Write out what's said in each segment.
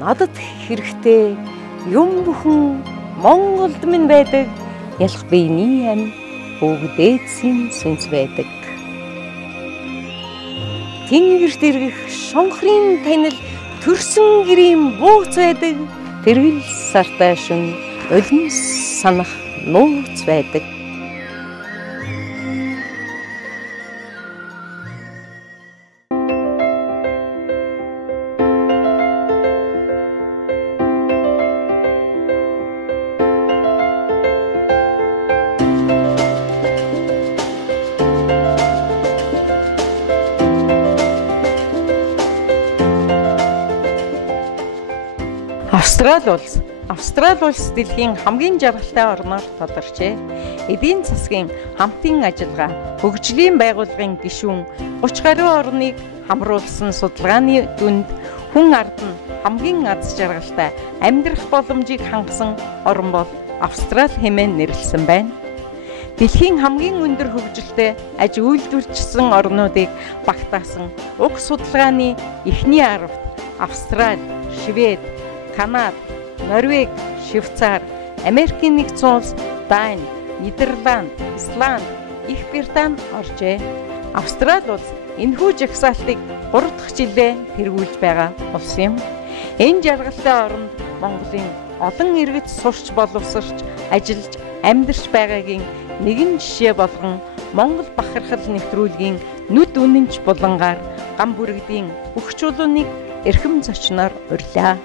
надад хэрэгтэй юм бүхэн Монголд минь байдаг. Ялах биений амь бүгдээдсийн сүнс байдаг. Тэнгэрт иргэх шонхрын танил төрсөн гэрийн бууц байдаг. Тэргэл сартай шүн улим санах нууц байдаг. Австрали улс дэлхийн хамгийн жаргалтай орноор тодорчээ. Эдийн засгийн хамтын ажиллагаа, хөгжлийн байгууллагын гишүүн 30 гаруй орныг хамруулсан судалгааны дүнд хүн ард нь хамгийн аз жаргалтай амьдрах боломжийг хангасан орн бол Австрали хэмээн нэрлэсэн байна. Дэлхийн хамгийн өндөр хөгжилтэй аж үйлдвэрчсэн орнуудыг багтаасан уг судалгааны эхний 10-т Австрали, Швед, Канада, Норвеги, Швейцар, Америкийн нэгдсэн улс, Дани, Нидерланд, Исланд, Их Британи оржээ. Австрали улс энэхүү жагсаалтыг 3 дахь жилээ тэргүүлж байгаа улс юм. Энэ жаргалтай оронд Монголын олон иргэд сурч боловсрч, ажиллаж, амьдарч байгаагийн нэгэн жишээ болгон Монгол бахархал нэвтрүүлгийн нүд үнэнч булангаар гам бүрэгдийн бүх чулууныг эрхэм зочноор урьлаа.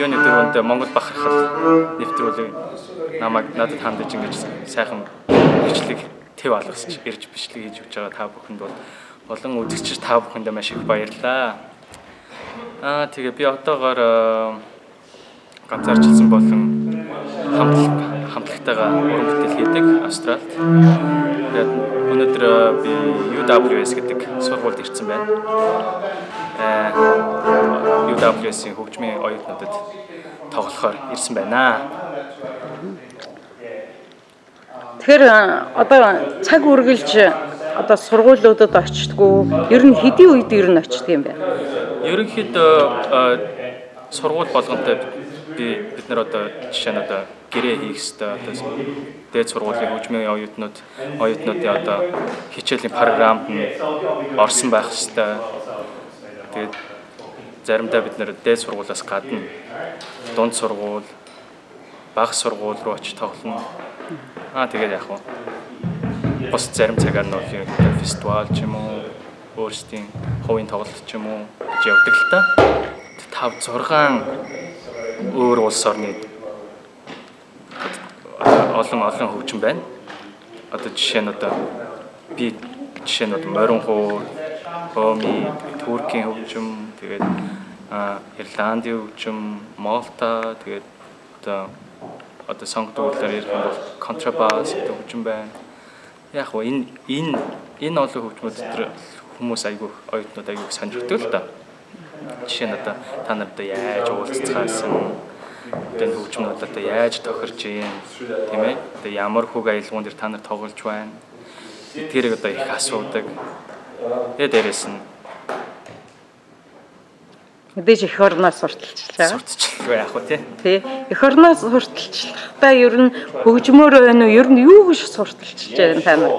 Юуны дөрөнд Монгол бахархал нэвтрүүлэг намайг надад хандаж ингэж сайхан бичлэг төв алгасч ирж бичлэг хийж өгч байгаа та бүхэнд бол олон үзэгчид та бүхэндээ маш их баярлалаа. Тэгээ би одоогоор ганцаарчилсан болон хамтлагтайгаа уран бүтээл хийдэг Австралид. Тэгээд өнөөдөр би UWS гэдэг сургуульд ирсэн байна. UWS-ийн хөгжмийн оюутнуудад тоглохоор ирсэн байна. Тэгэхээр одоо цаг үргэлж одоо сургуулиудад очтгоо ер нь хэдийн үед ер нь очдөг юм бэ? Ерөнхийдөө сургууль болгонтой бид нар одоо жишээ нь одоо гэрээ хийх ёстой одоо дээд сургуулийн хөгжмийн оюутнуудын одоо хичээлийн програмд нь орсон байх ёстой. Тэгээд заримдаа бид нэр дээд сургуулиас гадна дунд сургууль, бага сургууль руу очиж тоглоно. Тэгээд яг хөө бос зарим цагаар нөх фестивал ч юм уу, өөрсдийн хувийн тоглолт ч юм уу гэж явдаг л та. 5-6 өөр улс орны олон хөгжим байна. Одоо жишээ нь одоо би Морин хуу, Боми, Туркийн хөгжим, тэгээд Ирландийн хөгжим, Малта, тэгээд одоо сонгогдуулаар ярих юм бол контрабас гэдэг хөгжим байна. Яг гоо энэ олон хөгжмүүд дотор хүмүүс оюутнууд айгүй сонирхдаг л да. Жишээ нь одоо та нарт яаж уулзцаасан, энэ хөгжмүүд одоо яаж тохирж юм, тийм ээ? Одоо ямар хөг аялгуун дээр та нар тоглож байна. Тэрийг одоо их асуудаг. Тэгээд дээрэс нь Мэдээж эх орноос сурталчилж байгаа. Сурталчлаа яах вэ тий? Тий. Эх орноос сурталчлахдаа ер нь хөгжмөр байна уу? Ер нь юу гэж сурталчилж байгаа та нар?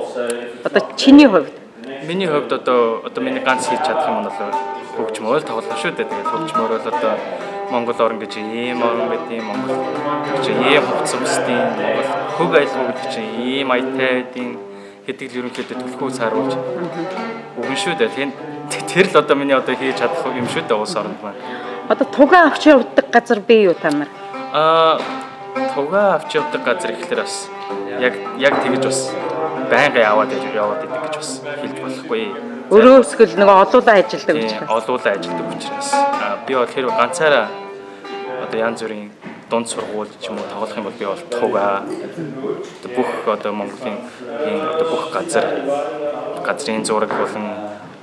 Одоо чиний хувьд. Миний хувьд одоо миний ганц хийж чадах юм бол хөгжмөөр тоглох шүү дээ. Тэгээд хөгжмөөр бол одоо Монгол орн гэж ийм орн байдیں۔ Монгол гэж ийм хувцсамстын Монгол хөг айлгуу гэдэг чинь ийм аятай байдیں۔ Гэдэг л ерөнхийдөө төлхөөс харуулж өгөн шүү дээ. Тэр л одоо миний одоо хийж чадах юм шүү дээ улс оронд маань. Одоо тугаа авч явдаг газар бий юу та нар? Тугаа авч явдаг газар ихлээр бас яг тэгэж бас байнгын яваад идэг гэж бас хэлж болохгүй. Өрөөсгөл нэг олуулаа ажилладаг гэж байна. Олуулаа ажилладаг учраас би бол хэрвээ ганцаараа одоо янз бүрийн дунд сургууль ч юм уу тоглох юм бол би бол тугаа бүх одоо Монголын одоо бүх газрын зураг болон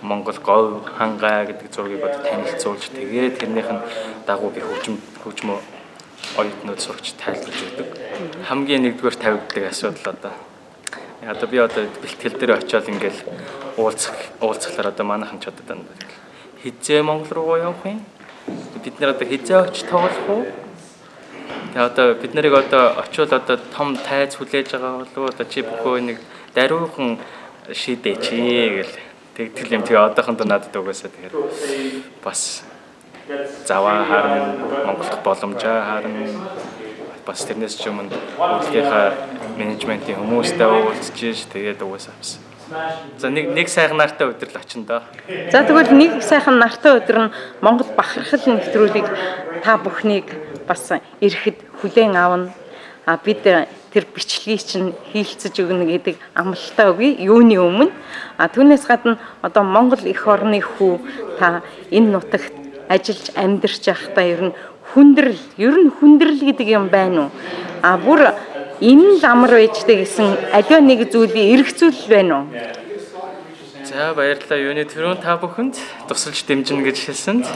Монгол говь хангаа гэдэг зургийг одоо танилцуулж тэгээд тэрнийх нь дагуу би хөгжмөө оюутнууд сурагч тайлбарж өгдөг. Хамгийн нэгдүгээр тавигддаг асуудал одоо би одоо бэлтгэл дээр очиод ингээл уулзахлаар одоо манайхан ч одоо дандаа хизээ Монгол руу явах юм. Бид нэр одоо хизээ очиж тоглох уу? Тэгээ одоо бид нарыг одоо очиод одоо том тайз хүлээж байгаа болов одоо чи бүхөө нэг даруйхан шийдээч гэл тэгтэл юм тэгээ одоохондоо надад угаасаа тэгээд бас заваа харна Монголд боломжоо харна бас тэрнээс ч өмнө үйлдвэрийнхаа менежментийн хүмүүстэй уулзчихж тэгээд угаасаа авсан. За нэг сайхан нартай өдөр л очино доо. За тэгвэл нэг сайхан нартай өдөр нь Монгол бахархал нэвтрүүлгийг та бүхнийг бас ирэхэд хүлээн авна. Бид тэр бичлэгийг чинь хийлцэж өгнө гэдэг амлалтаа өгье. Юуны өмнө түүнээс гадна одоо Монгол эх орны хүү та энэ нутагт ажиллаж амьдарч байхдаа ер нь хүндрэл гэдэг юм байна уу? Бүр энэ л амар байжтэй гэсэн аливаа нэг зүйлийн эргцүүл байна уу? За баярлалаа. Юуны түрүүн та бүхэнд тусалж дэмжинэ гэж хэлсэнд.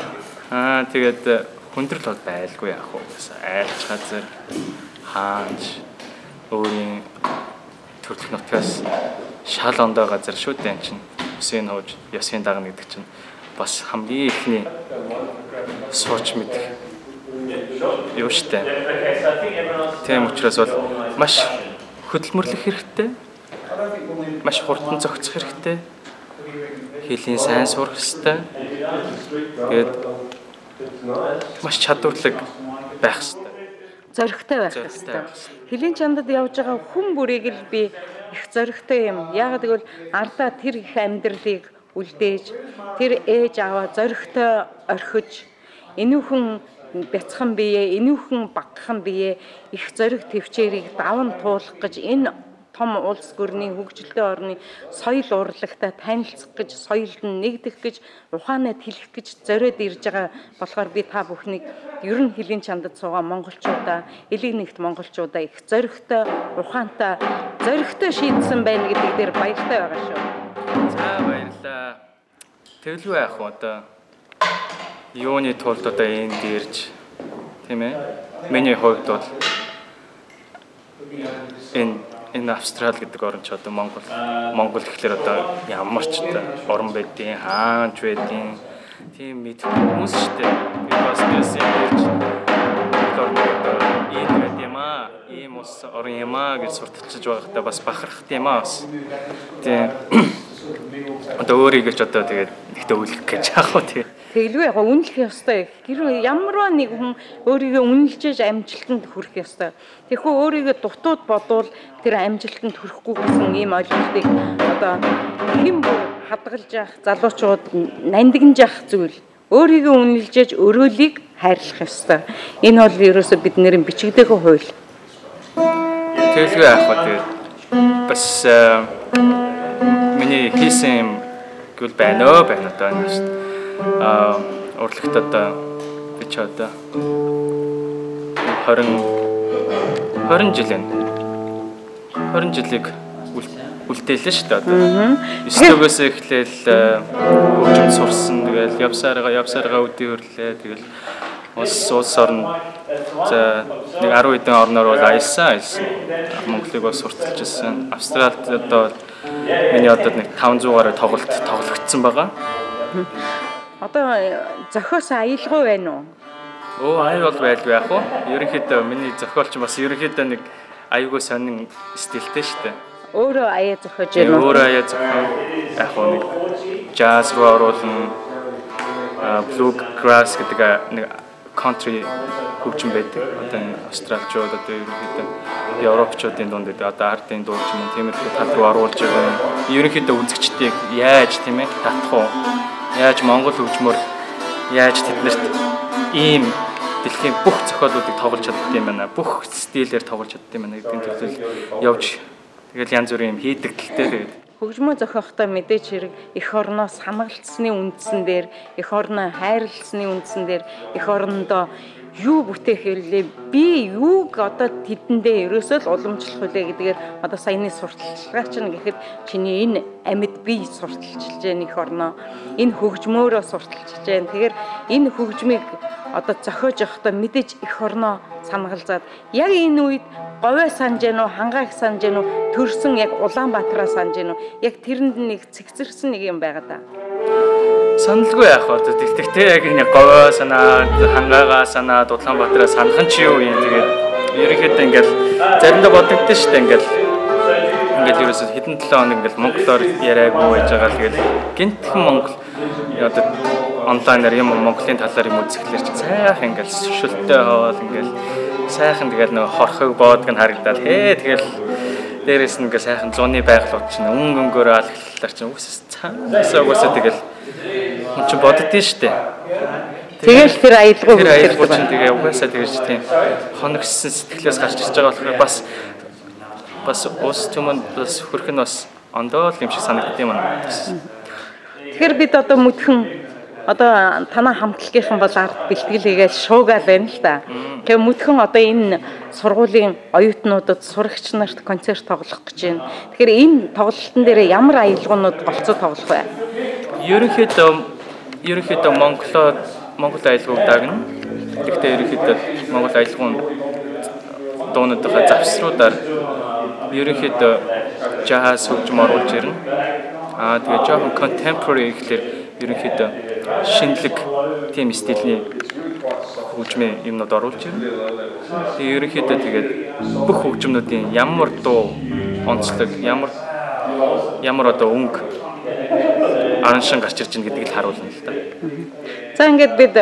Тэгээд хүндрэл бол байлгүй яах вэ? Айлч газар хаанч өөрийн төрөлх нутгаас шал ондоо газар шүү дээ чинь. Үсийн хууж, ёсын дагна гэдэг чинь бас хамгийн ихний сууч мэдэх юу штэ. Тийм учраас бол маш хөдөлмөрлөх хэрэгтэй. Маш хурдан зохицох хэрэгтэй. Хийлийн сайн сурах хэрэгтэй. Тэгээд маш чадварлаг байх хэрэгтэй. Зоригтой байх хэрэгтэй. Хэлийн чандад явж байгаа хүн бүрийг л би их зоригтой юм. Яагаад гэвэл ардаа тэр их амьдралыг үлдээж, тэр ээж аваа зоригтой орхиж, энүүхэн бяцхан бие, энүүхэн багхан бие их зориг төвчээрийг даван туулах гэж энэ том улс гүрний хөгжилтэй орны соёл урлагтай танилцах гэж, соёлд нь нэгдэх гэж, ухаанаа тэлэх гэж зориод ирж байгаа болохоор би та бүхнийг ер нь хэлийн чандад суугаа монголчуудаа, элэг нэгт монголчуудаа их зоригтой, ухаантай, зоригтой шийдсэн байна гэдэг дээр баяртай байгаа шүү. За баярлалаа. Тэглүү яах вэ одоо? Юуны тулд одоо энд ирж тийм ээ? Миний хувьд бол энэ Австрали гэдэг орн ч одоо Монгол гэхэлэр одоо ямар ч орн байдیں۔ Хаанч байдیں۔ Тийм мэд хүмүүс шүү дээ. Би бас яасан ярьж энэ байд юм аа. Ийм ус орн юм аа гэж сурталчилж байгахдаа бас бахархт юм аа бас. Тийм. Одоо өөрийгөө ч одоо тэгээд нэгтээ үлгэх гэж яах вэ тий. Тэглгүй яг үнэлэх ёстой. Хэрвээ ямарваа нэг хүн өөрийгөө үнэлж амжилтанд хүрэх ёстой. Тэгэхгүй өөрийгөө дутууд бодвол тэр амжилтанд хүрэхгүй гэсэн ийм ойлголтыг одоо хэн бүр хадгалж явах залуучууд нандинж явах зүйл. Өөрийгөө үнэлж өрөөлийг хайрлах ёстой. Энэ бол ерөөсө бидний бичигдээгүй хууль. Тэглгүй яах вэ тэгээд бас миний хийсэн юм гэвэл байна одоо энэ шүү дээ. Урлагт одоо би ч одоо 20 жилийг үлдээлээ шүү дээ одоо. 9-өөс эхлээл хөгжим сурсан. Тэгэл явсараа үдийн хөрлөө. Тэгэл улс орн за нэг 10 хэдэн орноор бол аялсан. Монголыг бас сурталчилсан. Австралид одоо миний одоо нэг 500 гаруй тоглогдсон байгаа. Одоо зохиос аялгаа байна уу? Аяг бол байлгүй яг уу. Ерөнхийдөө миний зохиолч бас ерөнхийдөө нэг аюулгүй сонин стилтэй шүү дээ. Өөрөө аяа зохиож байна уу? Өөрөө аяа зохион яг уу нэг jazz руу оруулна, bluegrass гэдэг нэг country хөгжим байдаг. Одоо австраличууд одоо ерөнхийдөө европчуудын дунд одоо ардын дуу ч юм уу тиймэрхүү тал руу оруулж байгаа. Ерөнхийдөө үзэгчдийг яаж тийм ээ татах уу? Яаж Монгол хөгжмөөр яаж тэднэрт ийм дэлхийн бүх зохиолуудыг тоглож чаддаг юм байна. Бүх стилээр тоглож чаддаг юм байна гэдэг төлөв явж тэгэл янз бүрийн юм хийдэг гэлтэй тэгээд хөгжмөө зохиохдоо мэдээж хэрэг эх орноос хамгаалцсны үндсэн дээр, эх орноо хайрлсны үндсэн дээр, эх орондоо юу бүтээх вэ? Би юуг одоо тэдэндээ ерөөсөө л уламжлах үлээ гэдгээр одоо саяны сурталчилгаа чинь гэхэд чиний энэ амьд бие сурталчилж байгаа эх орноо энэ хөгжмөөрөө сурталчилж байгаа. Тэгэхээр энэ хөгжмийг одоо зохиож явахдаа мэдээж эх орноо самгалзаад яг энэ үед говьо санаж гэнэ үү, хангаа их санаж гэнэ үү, төрсөн яг Улаанбаатараа санаж гэнэ үү? Яг тэрэнд нэг цэгцэрсэн нэг юм байгаа да. Саналгүй яах вэ? Тэгтээ яг энэ говьо санаад, хангаагаа санаад, Улаанбаатараа санах нь чи юу юм? Тэгээд ерөнхийдөө ингээл заримдаа бодогдсон шүү дээ ингээл ерөөсөө хэдэн 7 хоног ингээл монголоор яриаггүй байж байгаа л тэгээд гинтхэн монгол одоо онлайнаар юм Монголын талаар юм үзэхлээр чи сайхан ингээл шүлтэй хоол ингээл сайхан тэгэл нэг хорхог боодг нь харагдаад тэгэл дээрээс нь ингээл сайхан зуны байгалууд чинь өнгөөрөө алхлаар чинь угсаа тэгэл хүн чинь боддtiin штэ. Тэгэл тэр аялгуу чинь тэгээ угаасаа тэгэж тийм хоногссон сэтгэлээс гарч ирж байгаа болохоор бас ус түмэнд бас хөрх нь бас ондоо л юм шиг санагддаг юм аа. Тэгэхээр бид одоо мөдхөн одоо танаа хамтлагийнхан бол ард бэлтгэл хийгээд шуугаал байна л да. Тэгээ мөдхөн одоо энэ сургуулийн оюутнуудад сурагч нарт концерт тоглох гэж байна. Тэгэхээр энэ тоглолтын дээр ямар аялгуунууд голцоо тоглох вэ? Ерөнхийдөө Монгол аялгауг дагна. Гэхдээ ерөнхийдөө Монгол аялгауны дуунуудынхаа завсруудаар ерөнхийдөө jazz хөгжим оруулж ирнэ. Тэгээ жоохон contemporary гэхэлэр ерөнхийдөө шинэлэг тийм стилийн хөгжмийн юмнууд оруулж ирнэ. Тэгээ ерөнхийдөө тэгээд бүх хөгжмнүүдийн ямар дуу онцлог, ямар одоо өнгө араншин гарч ирж байгаа гэдгийг л харуулна л да. За ингээд бид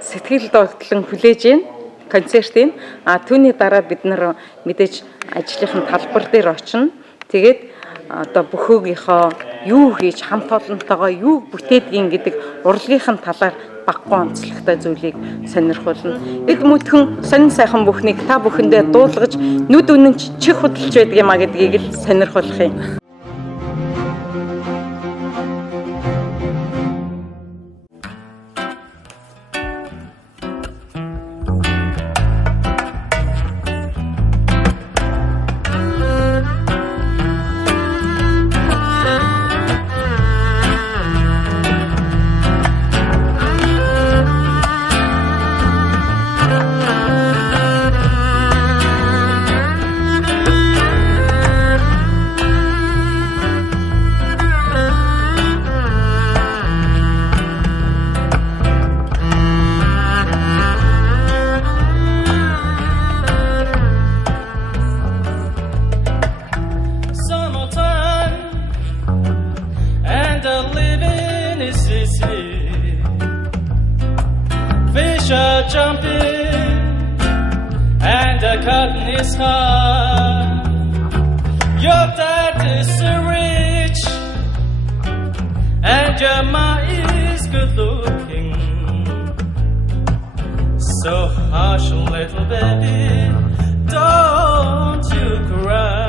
сэтгэл догтлон хүлээж байна концертын. Түүний дараа бид нар мэдээж ажлынхын талбар дээр очино. Тэгээд одоо бүхөөгийнхөө юу хийж хамт олонтойгоо юу бүтээдгийг гэдэг урлагийн талаар баггүй онцлогтой зүйлийг сонирхуулна. Бид мөдхөн сонин сайхан бүхнийг та бүхэндээ дуулгаж нүд үнэн чих хөдөлж байдаг юм а гэдгийг л сонирхуулах юм. Fish are jumping and the curtain is high. Your dad is rich and your ma is good looking. So hush, little baby, don't you cry.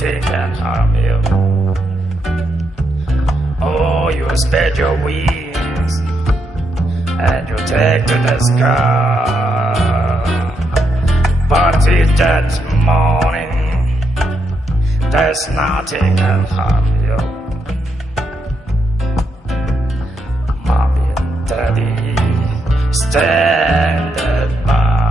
nothing can harm you. Oh, you spread your wings and you take to the sky. But it's that morning, there's nothing can harm you. Mommy and Daddy stand by.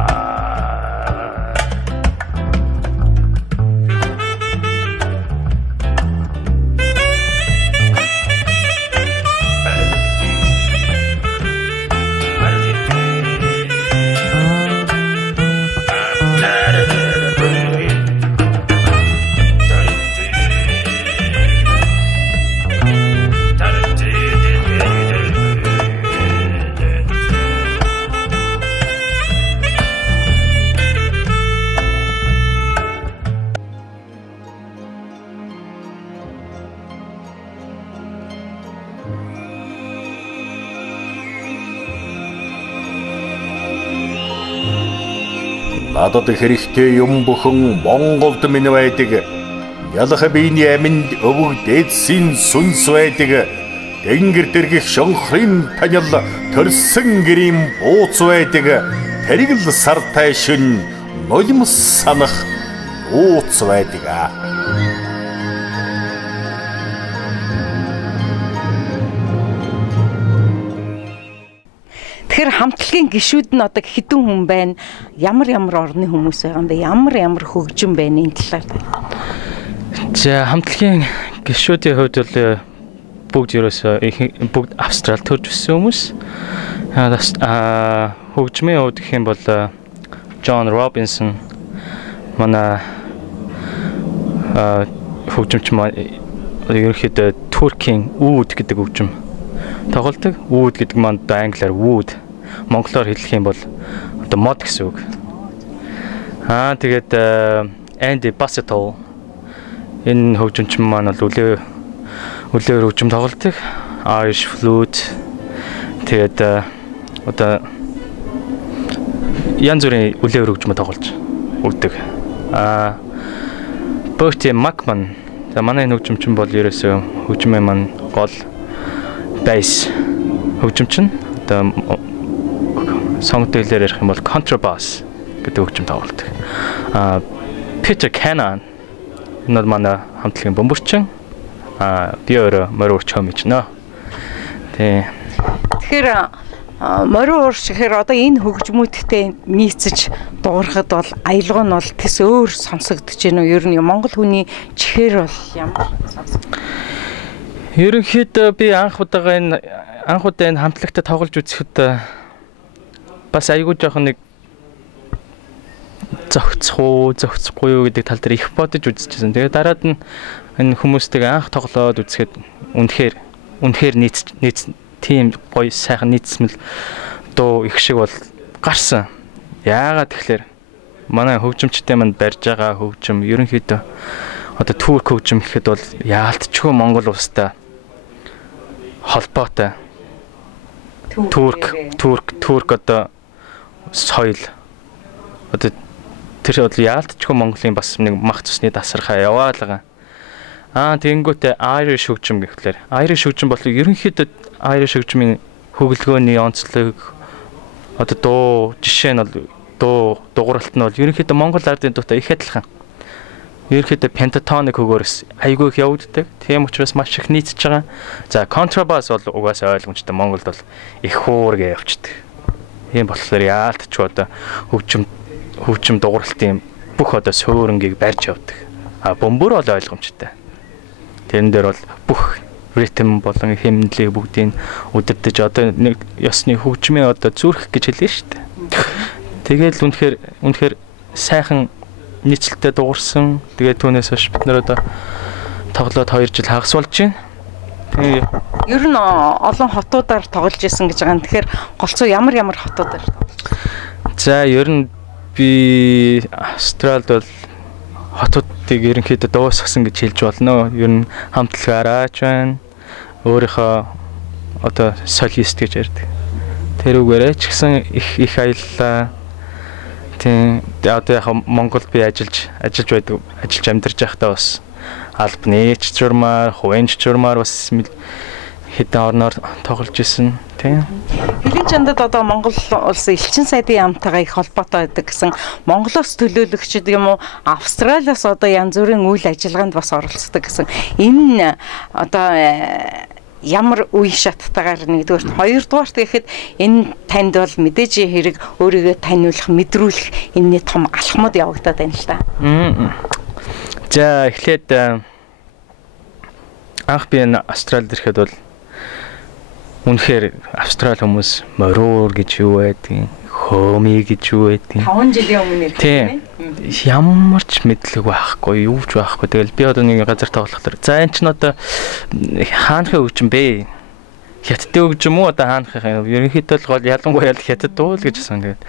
Надад хэрэгтэй юм бүхэн Монголд минь байдаг. Ялах биений аминд өвөг дээдсийн сүнс байдаг. Тэнгэр дэргэх шонхрын танил төрсөн гэрийн бууц байдаг. Тэрэг л сартай шин нулимс санах ууц байдаг. Тэгэхээр хамтлагийн гишүүд нь одоо хэдэн хүн байна? Ямар орны хүмүүс байгаа юм бэ? Ямар хөгжин байна энэ талаар? За хамтлагийн гишүүдийн хувьд бол бүгд ерөөсөө бүгд Австрал төрж өссөн хүмүүс. Хөгжмийн хувьд гэх юм бол John Robinson манай хөгжимч маань ерөнхийдөө Туркийн үүд гэдэг хөгжим тоглодог. Үүд гэдэг маань англиар wood, монголоор хэлэх юм бол одоо мод гэсэн үг. Тэгээд Andy Bassett энэ хөгжимч маань бол үлээр хөгжим тоглодог. Irish flute. Тэгээд одоо янз бүрийн үлээр хөгжим тоглож өгдөг. Bertie Macman манай хөгжимч бол ерөөсөө хөгжмийн маань гол bass хөгжимч нь одоо сонгодлоор ярих юм бол contrabass гэдэг хөгжим тоглодог. Peter Cannon энэ манай хамтлагийн бөмбөрчин. Би өөрөө морь урч хомич нөө. Тэгэхээр морь урч гэхээр одоо энэ хөгжмүүдтэй нийцэж дуурахад бол аялга нь бол тэс өөр сонсогдож байна уу? Ер нь Монгол хүний чихээр бол ямар сонсогдож? Ерөнхийдөө би анх удаа энэ хамтлагтаа тоглож үзэхэд бас айгүй жоохон нэг зөгцөхгүй юу гэдэг тал дээр их бодож үзчихсэн. Тэгээд дараад нь энэ хүмүүстэйгээ анх тоглоод үзэхэд үнэхээр нийц тийм гоё сайхан нийцмэл дуу их шиг бол гарсан. Яагаад тэгэхээр манай хөгжимчтэй манд барьж байгаа хөгжим ерөнхийдөө одоо турк хөгжим гэхэд бол яалтчгүй Монгол улстай холбоотой. Турк одоо соёл одоо тэр бол яалтчгүй Монголын бас нэг мах цусны дасархаа яваад байгаа. Тэгэнгүүтээ Irish хөгжим гэхлээр Irish хөгжим бол ерөнхийдөө Irish хөгжмийн хөглөгөөний онцлог одоо дуу жишээ нь бол дууралт нь бол ерөнхийдөө Монгол ардын дуутай их адилхан. Ерөнхийдөө пентатоник хөгөөрс айгүй их явагддаг. Тийм учраас маш их нийцж байгаа. За контрабас бол угаасаа ойлгомжтой Монголд бол их хуургээ явчихдаг. Тийм болохоор яалтч одоо хөгжим дууралтын бүх одоо суурингийг барьж явдаг. Бөмбөр бол ойлгомжтой. Тэрэн дээр бол бүх ритм болон хэмнэлийг бүгдийг удирдах одоо нэг ёсны хөгжмийн одоо зүрх гэж хэлээ шүү дээ. Тэгэл үнэхээр сайхан нийцэлтэй дуурсан. Тэгээд түүнээс хойш бид нар одоо тоглоод 2 жил хагас болж байна. Ер нь олон хотуудаар тоглож исэн гэж байгаа юм. Тэгэхээр голцоо ямар хотуудаар тоглож? За ер нь би Австралид бол хотуудыг ерөнхийдөө дуусгасан гэж хэлж болно. Ер нь хамтлагаараач байна. Өөрийнхөө одоо солист гэж ярьдаг. Тэрүүгээрээ ч гэсэн их аяллаа. Тийм одоо яг Монголд би ажиллаж амьдарч байхдаа бас албаны журмаар, хувийн журмаар бас хэдэн орноор тоглож исэн тийм. Хэлийн чандад одоо Монгол улсын элчин сайдын яамтайгаа их холбоотой байдаг гэсэн Монголоос төлөөлөгчд юм уу Австралиас одоо янз бүрийн үйл ажиллагаанд бас оролцдог гэсэн энэ одоо ямар үе шаттайгаар нэгдүгээр хоёрдугаарт гэхэд энэ танд бол мэдээж хэрэг өөрийгөө таниулах мэдрүүлэх энэний том алхмууд явагдаад байна л да. За эхлээд анх би Австралид ирэхэд бол үнэхээр Австрали хүмүүс моруур гэж юу байдгийг, хөөми гэж юу байдгийг 5 жилийн өмнө ирэхэд ямар ч мэдлэг байхгүй, юу ч байхгүй. Тэгэл би одоо нэг газар тоглохлоор за энэ ч одоо хаанхын хөгжим бэ? Хятадын хөгжим үү одоо хаанхын? Ерөнхийдөө л ялангуяа хятад дуу л гэж асуусан. Тэгээд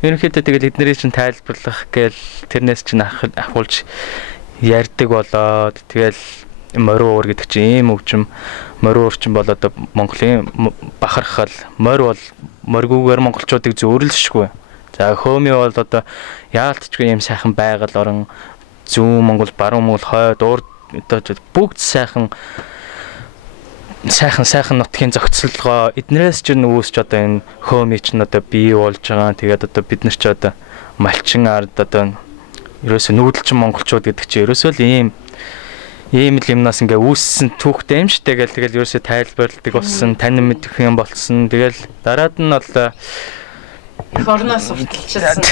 ерөнхийдөө тэгэл эднэрийн чинь тайлбарлах гээл тэрнээс чинь ахуулж ярьдаг болоод тэгэл моруур гэдэг чинь ийм хөгжим моруур чинь бол одоо Монголын бахархал морь бол моргүүгээр монголчуудыг зөөрлөшгүй. За хөөми бол одоо яалтчгүй юм сайхан байгаль орон зүүн Монгол, баруун Монгол, хойд, урд одоо бүгд сайхан нутгийн зохицолгоо эднээс ч нүүсч одоо энэ хөөми чинь одоо бий болж байгаа. Тэгээд одоо бид нар ч одоо малчин ард одоо ерөөсөө нүүдэлчин монголчууд гэдэг чинь ерөөсөө л ийм л юмнаас ингээ үүссэн түүхтэй юм шүү дээ. Тэгэл ерөөсөө тайлбарладаг болсон, танин мэдэх юм болсон. Тэгэл дараад нь бол их орноос сурталчилсан.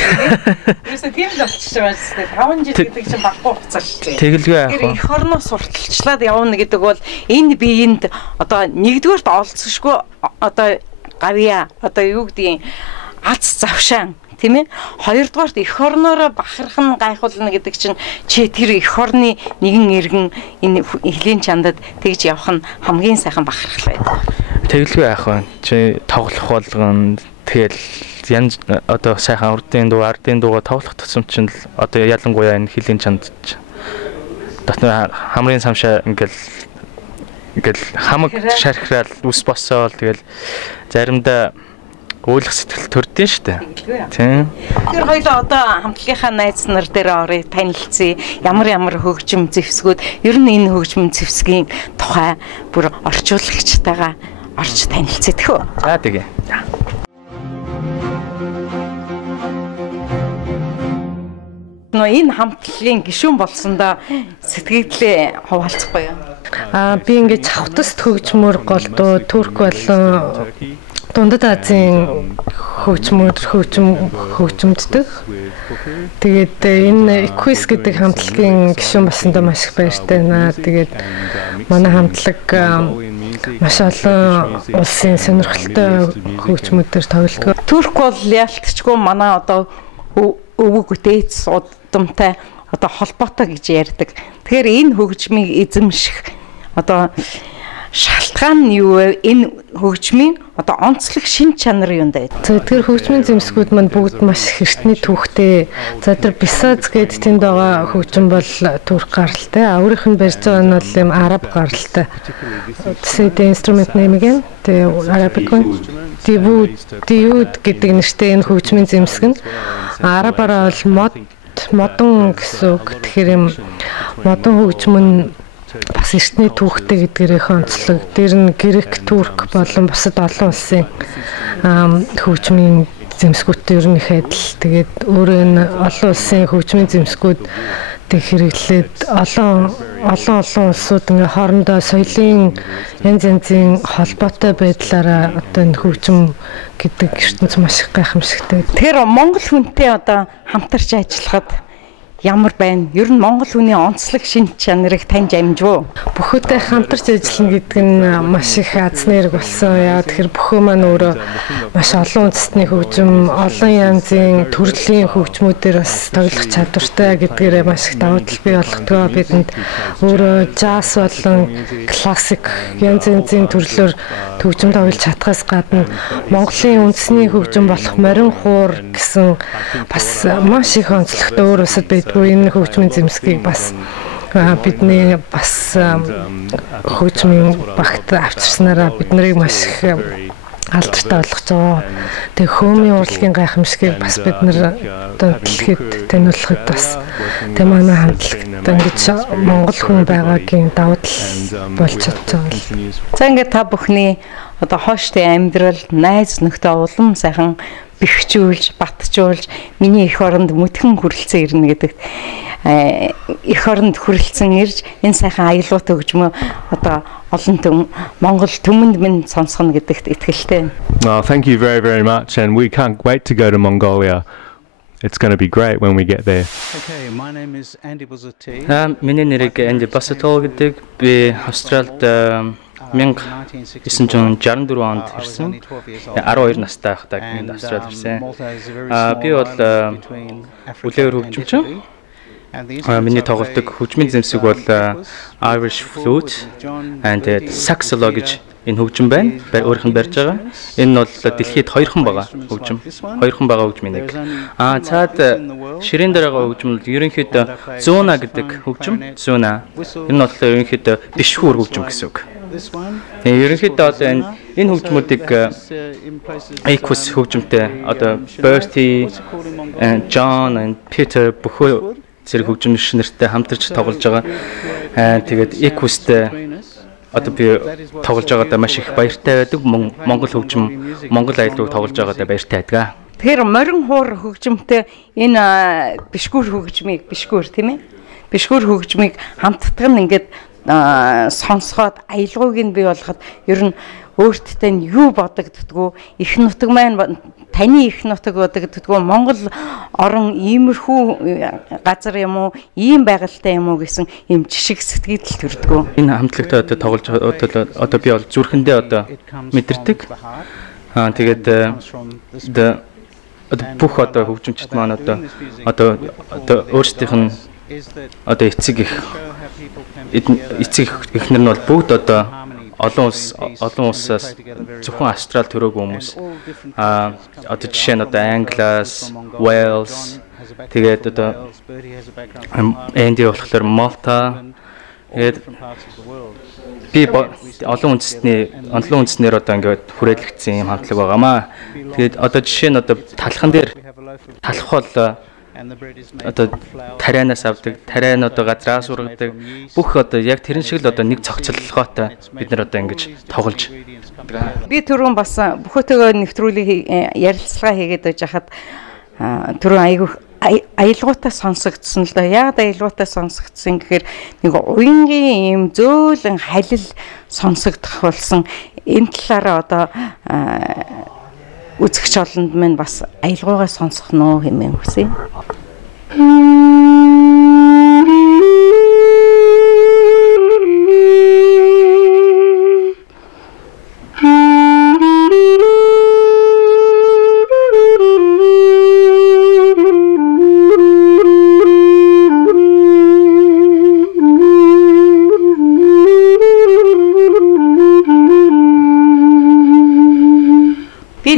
Ерөөсөө тийм л болчихж байгаа шүү дээ. 5 жил гэдэг чинь баггүй хугацаа шүү дээ. Тэгэлгүй яах вэ? Их орноос сурталчлаад явна гэдэг бол энэ биеинд одоо нэгдүгээрт олцсошгүй одоо гавья одоо юу гэдгийг аз завшаан тийм ээ. Хоёрдугаарт эх орноороо бахархан гайхуулна гэдэг чинь чи тэр эх орны нэгэн иргэн энэ Хэлийн чандад тэгж явах нь хамгийн сайхан бахархал байдаг. Тэгэлгүй яах вэ? Чи тоглох болгоно тэгэл янз одоо сайхан урдын дуу, ардын дууга тоглох тусам чинь одоо ялангуяа энэ Хэлийн чанд дотор хамрын самшаа ингээл хамаг шархрал ус босоол тэгэл заримдаа өөлөх сэтгэл төрдөн шүү дээ. Тийм. Тэр хоёулаа одоо хамтлагийнхаа найз нар дээр орё танилцъя. Ямар хөгжим зэвсгүүд ер нь энэ хөгжим зэвсгийн тухай бүр орчуулагчтайгаа орж танилцъя тэхүү. За тэгээ. Энэ хамтлагийн гишүүн болсондоо сэтгэлдээ хуваалцахгүй юу? Би ингээд цавтас хөгжмөр голдуу Турк болон Дундад Азийн хөгжмөддөг. Тэгээд энэ Equus гэдэг хамтлагийн гишүүн болсондоо маш их баяртай байна. Тэгээд манай хамтлаг маш олон улсын сонирхолтой хөгжмөдөр тоглодог. Турк бол ялтчгүй манай одоо өвөг дээдс удамтай одоо холбоотой гэж ярьдаг. Тэгэхээр энэ хөгжмийг эзэмших одоо шалтгаан нь юу вэ? Энэ хөгжмийн одоо онцлог шин чанар юу вэ? За тэр хөгжмийн зэмсгүүд маань бүгд маш эртний түүхтэй. За тэр Бисац гэдэг тэнд байгаа хөгжим бол турк гаралтай. Өөрийнх нь барьж байгаа нь бол юм араб гаралтай. Тэгээд инструмент name again. Тэгээ арабик нь Диуд гэдэг нэртэй энэ хөгжмийн зэмсэг нь арабаараа бол модон гэсэн үг. Тэгэхээр юм модон хөгжим нь бас эртний түүхтэй гэдгээрээ онцлог. Тэр нь Грек, Турк болон бусад олон улсын хөгжмийн зэмсгүүдтэй ер нь их адил. Тэгээд өөрөө энэ олон улсын хөгжмийн зэмсгүүд хэрэглээд олон улсууд ингээ хоорондоо соёлын янз янзын холбоотой байдлаараа одоо энэ хөгжим гэдэг ертөнц маш их гайхамшигтай. Тэгэхээр Монгол хүнтэй одоо хамтарч ажиллахад ямар байна? Ер нь Монгол хүний онцлог шин чанарыг таньж амжив. Бүхүүтэй хамтарч ажиллана гэдэг нь маш их аз нэрэг болсон. Яа тэгэхээр бүхөө маань өөрөө маш олон үндэстний хөгжим, олон янзын төрлийн хөгжмүүдээр бас тоглох чадвартай гэдгээрээ маш их давуу тал бий болгодог. Бидэнд өөрөө жаз болон классик янз янзын төрлөөр хөгжим тоглож чадхаас гадна Монголын үндэсний хөгжим болох морин хуур гэсэн бас маш их онцлогтой өөр усад байдаг. Энэ хөгжмийн зэмсгийг бас бидний бас хөгжмийн багт авчирснараа бид нарыг маш их алдартай болгож байгаа. Тэгээ хөөмийн урлагийн гайхамшигыг бас бид нар одоо дэлхийд таниулахад бас тэ манай хамтлаг одоо ингэж Монгол хүн байгаагийн давуу тал болж чадж байгаа л. За ингээд та бүхний одоо хооштой амьдрал, найз нөхдөд улам сайхан бэхжүүлж, батжуулж, миний эх оронд мөдгөн хүрэлцэн ирнэ гэдэгт эх оронд хүрэлцэн ирж энэ сайхан аялууд өгжмөө одоо олон Монгол түмэнд минь сонсгоно гэдэгт итгэлтэй. Thank you very, very much, and we can't wait to go to Mongolia. It's going to be great when we get there. Okay, my name is Andy Buzzati. Миний нэрийг Andy Buzzati гэдэг. Би Австралид 1964 онд ирсэн. 12 настай байхдаа энд Австралид ирсэн. Би бол үлээр хөгжимчин. Миний тоглодог хөгжмийн зэмсэг бол Irish flute and saxophone гэж энэ хөгжим байна. Өөрийнх нь барьж байгаа. Энэ бол дэлхийд хоёрхан байгаа хөгжим. Хоёрхан байгаа хөгжмийн нэг. Цаад ширээн дээр байгаа хөгжим нь ерөнхийдөө зүүна гэдэг хөгжим. Зүүна. Энэ бол ерөнхийдөө бишхүүр хөгжим гэсэн үг. Ерөнхийдөө одоо энэ хөгжмүүдийг Equus хөгжимтэй одоо Bertie, John and Peter бүхэл зэрэг хөгжимчнэртэй хамтарч тоглож байгаа. Тэгээд Equus-тэй одоо би тоглож байгаадаа маш их баяртай байдаг. Монгол хөгжим, Монгол аяллыг тоглож байгаадаа баяртай байдаг. Тэгэхээр морин хуур хөгжимтэй энэ бишгүүр хөгжмийг тийм ээ? Бишгүүр хөгжмийг хамтдах нь ингээд сонсгоод аялгыг нь бий болгоход ер нь өөртөө нь юу бодогддгүү их нутаг маань таны их нутаг бодогддгүү Монгол орон иймэрхүү газар юм уу ийм байгальтай юм уу гэсэн юм жишг сэтгэл төрдгөө. Энэ хамтлагт одоо тоглож одоо би бол зүрхэндээ одоо мэдэрдэг. Тэгээд бүх одоо хөгжимчд маань одоо өөрсдийнх нь одоо эцэг эхнэр нь бол бүгд одоо олон улсаас зөвхөн Австрал төрөөг хүмүүс одоо жишээ нь одоо Англиас, Wales тэгээд одоо Энди болохоор Малта тэгээд би олон үндэснээр одоо ингээд хүрээлэгдсэн юм хамтлаг байгаамаа. Тэгээд одоо жишээ нь одоо талхан дээр талах бол одоо тарианаас авдаг, тариан одоо газраас ургадаг бүх одоо яг тэрэн шиг л одоо нэг цогцлолгоотой бид нар одоо ингэж тоглож. Би түрүүн бас бүхөтөгөө нэвтрүүлэг ярилцлага хийгээд байж хахад түрүүн айгүй аялгуудаа сонсогдсон л да. Яг аялгуудаа сонсогдсон гэхээр нэг уянгийн юм зөөлөн халил сонсогдох болсон. Энэ талаараа одоо үзэгч олонд минь бас аялгаагаа сонсох нөө хэмээн хүсье.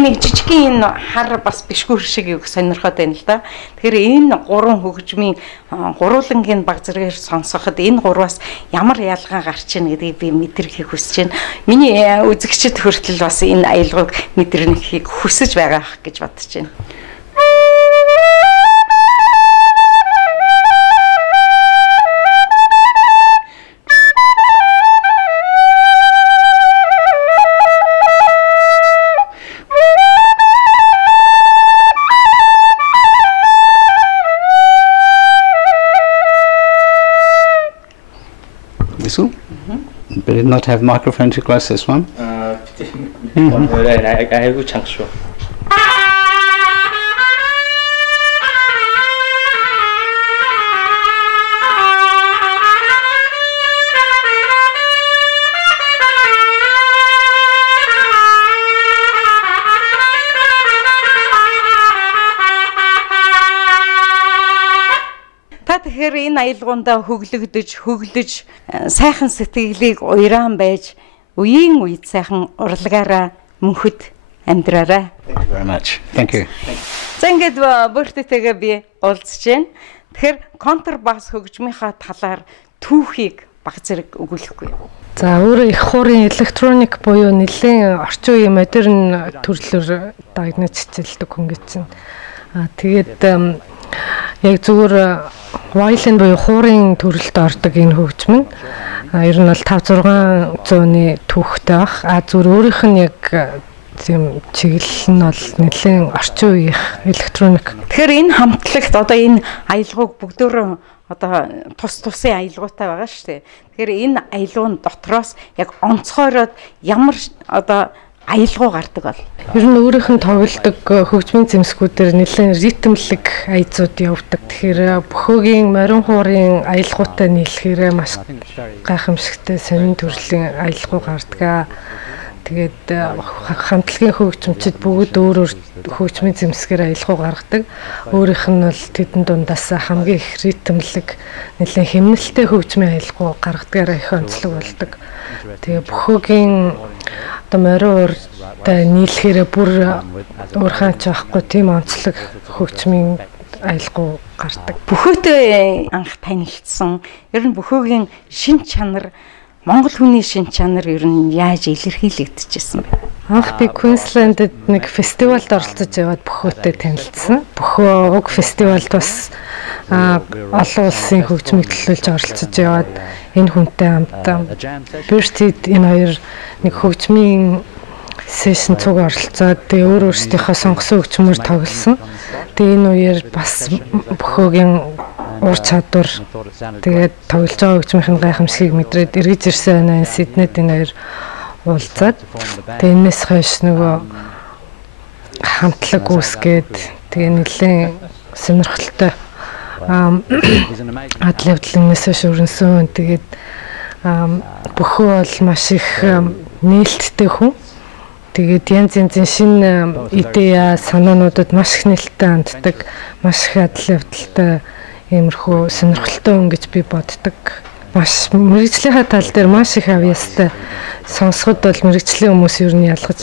Нэг жижигхэн энэ хар бас бишгүүр шиг юу сонирхоод байна л да. Тэгэхээр энэ гурван хөгжмийн гуруулангийн баг зэрэгээр сонсоход энэ гурваас ямар ялгаа гарч ийн гэдгийг би мэдрэхийг хүсэж байна. Миний үзэгчд хүртэл бас энэ аялгыг мэдэрнэхийг хүсэж байгаа гэж бодож байна. But it not have microphone to close this one. I will change. Тэгэхээр энэ аялгаундаа хөглөж сайхан сэтгэлийг уйраан байж үеийн үед сайхан урлагаараа мөнхөд амьдраарай. Thank you very much. Thank you. За ингээд бүрттэйгээ би уулзж байна. Тэгэхээр контрбас хөгжмийнхаа талаар түүхийг баг зэрэг өгүүлэхгүй. За өөрөө их хуурын электроник буюу нэлээд орчин үеийн модерн төрлөөр дагнаж хичээлдэг хүн гэж чинь. Тэгээд яг зүгээр violin буюу хуурын төрөлд ордог энэ хөгжим нь ер нь бол 5-600 оны түүхтэй баг. Зүгээр өөрийнх нь яг тийм чиглэл нь бол нэлээд орчин үеийн электроник. Тэгэхээр энэ хамтлагт одоо энэ аялгауг бүгдөө одоо тусын аялгаутай байгаа шүү дээ. Тэгэхээр энэ аялгауны дотроос яг онцгойроод ямар одоо аялгау гардаг бол. Ер нь өөрийнх нь тоглодог хөгжмийн зэмсгүүдээр нэлээд ритмлэг аязууд явдаг. Тэгэхээр бөхөөгийн морин хуурын аялгаутай нийлэхээр маш гайхамшигтай сонин төрлийн аялгау гардаг. Тэгээд хамтлагийн хөгжимчид бүгд өөр өөр хөгжмийн зэмсгээр аялгау гаргадаг. Өөрийнх нь бол тэдэн дундаас хамгийн их ритмлэг нэлээд хэмнэлттэй хөгжмийн аялгау гаргадгаар их онцлог болдог. Тэгээ бөхөөгийн одоо морин ууртай нийлэхээр бүр уурхаач байхгүй тийм онцлог хөгжмийн аялгау гардаг. Бөхөөтэй анх танилцсан. Ер нь бөхөөгийн шин чанар Монгол хүний шин чанар ер нь яаж илэрхийлэгдэжсэн бэ? Анх би Queensland-д нэг фестивальд оролцож яваад бөхөөтэй танилцсан. Бөхөө уг фестивальд бас олон улсын хөгжмийг төлөөлж оролцож яваад энэ хүнтэй хамт Бэртид энэ хоёр нэг хөгжмийн сешн цуг оролцоод тэгээ өөр өөрсдийнхөө сонгосон хөгжмөөр тоглосон. Тэгээ энэ үеэр бас бөхөөгийн ур чадвар тэгээд тоглож байгаа хөгжмийн гайхамшигыг мэдрээд эргэж ирсэн байна. Сиднейд энэ хоёр уулзаад тэгээд энэс хойш нөгөө хамтлаг үүсгээд тэгээ нэлээд сонирхолтой атлетикнээс өрнсөн. Тэгээд бөхөө бол маш их нээлттэй хүн. Тэгээд янз янзын шинэ идея санаануудад маш их нээлттэй ханддаг, маш их атлетиктэй иймэрхүү сонирхолтой хүн гэж би боддог. Маш мэрэгжлийн тал дээр маш их авьяастай. Сонсоход бол мэрэгжлийн хүмүүс ер нь ялгаж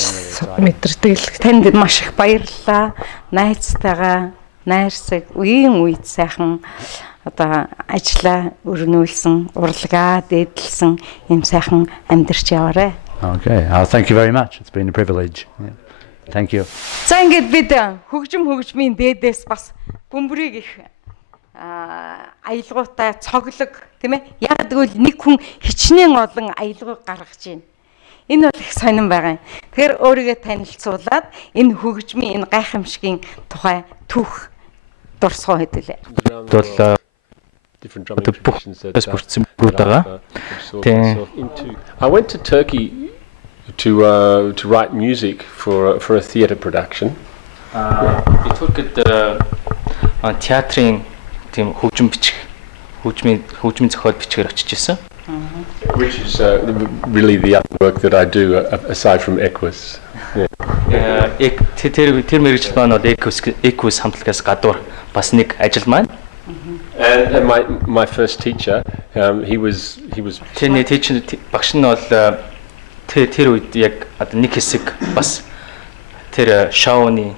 мэдэрдэг л. Танд маш их баярлалаа. Найзтайгаа найрсаг үеийн үед сайхан одоо ажиллаа өрнүүлсэн, урлагаа дээдлсэн юм сайхан амьдарч яваарэ. Okay. Thank you very much. It's been a privilege. Yeah. Thank you. За ингээд бид хөгжмийн дээдээс бас бөмбөрийг их аялгаутай цоглог тийм ээ. Яг тэгвэл нэг хүн хичнээн олон аялгауг гаргаж байна. Энэ бол их сонирн байгаа юм. Тэгэхээр өөрийгөө танилцуулаад энэ хөгжмийн энэ гайхамшигын тухай түүх дурсгоо хэдүүлээ. Бол different бүрдсэн бүрд байгаа. I went to Turkey to write music for a theatre production. Би Туркид театрын тийм хөгжмийн зохиол бичгээр очиж исэн. Which is really the other work that I do aside from Equus. Тэр мэргэжил маань бол Equus хамтлагаас гадуур бас нэг ажил маань. And my first teacher, he was. Тэний teacher багш нь бол тэр үед яг нэг хэсэг бас тэр шоуны